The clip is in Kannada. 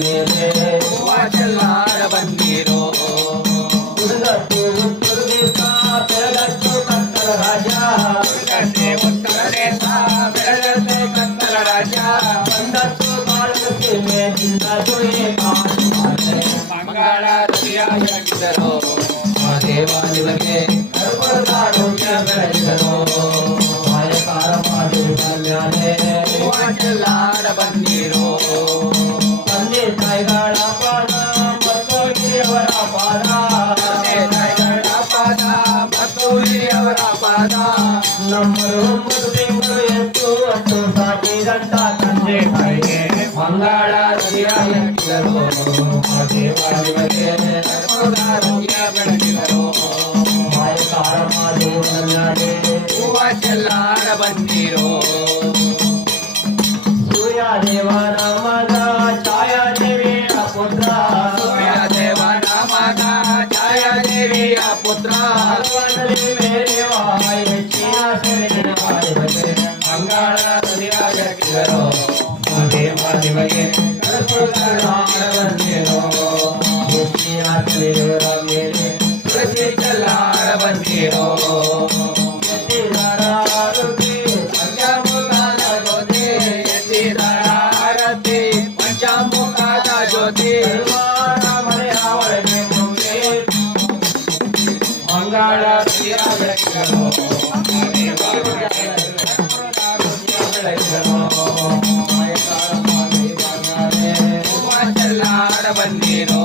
ಮೇಲೆ ಚೆಲ್ಲಾಡ ಬಂದಿರೋ ತುರುಗಟ್ಟು ಉತ್ತರ ದೇಶ ಬೆಳಗಟ್ಟು ಕತ್ತಲ ರಾಜ ಉತ್ತರ ದೇಶ ಬೆಳೆದಂತೆ ಕತ್ತಲ ರಾಜ ಬಂದಟ್ಟು ಬಾಳಕ್ಕೆ ಮೇಲಿಂದ ಜೊಯೆ ಮಂಗಳ ರತಿಯಾಗಿದ್ದರು ದೇವ ನಿಮಗೆ ಕರ್ಪದಾರೋಗ್ಯ ಬೆಳೆಸಿದರು ಮಾಯಕಾರ ಮಾಡಿ ಕಲ್ಯಾಣೆ ಚೆಲ್ಲಾಡ ಬಂದಿರೋ ತಂದೆ ತಾಯಿಗಳ ಪಾದ ಮತ್ತು ಹಿರಿಯವರ ಪಾದ ಪಾದ ಮತ್ತು ಹಿರಿಯವರ ಪಾದ ನಮ್ಮರು 9 ತಿಂಗಳು ಎತ್ತು ಅಷ್ಟು ಸಾಕಿದಂತ ತಂದೆ ತಾಯಿಗೆ ಮಂಗಳ ರತಿಯಾಗಿದ್ದರು ದೇವ ನಿಮಗೆ ಆರೋಗ್ಯ ಬೆಳೆಸಿದರು ಮಾಯಕಾರ ಮಾಡಿ ಕಲ್ಯಾಣೆ ಚೆಲ್ಲಾಡ ಬಂದಿರೋ ಸೂರ್ಯ ದೇವನ ಮಗ ಛಾಯಾದೇವಿಯ ಪುತ್ರ ದೇವನ ಮಗ ಛಾಯಾದೇವಿಯ ಪುತ್ರ ಮಂಗಳ ರತಿಯಾಗಿದ್ದರು ದೇವ ನಿಮಗೆ ಮೇಲೆ ತುಳಸಿ ಚೆಲ್ಲಾಡ ಬಂದಿರೋ ಪಂಚಮುಖದ ಜ್ಯೋತಿ ಎತ್ತಿದರ ಆರತಿ ಪಂಚಮುಖದ ಜ್ಯೋತಿ ಮಂಗಳ ಚೆಲ್ಲಾಡ ಬಂದಿರೋ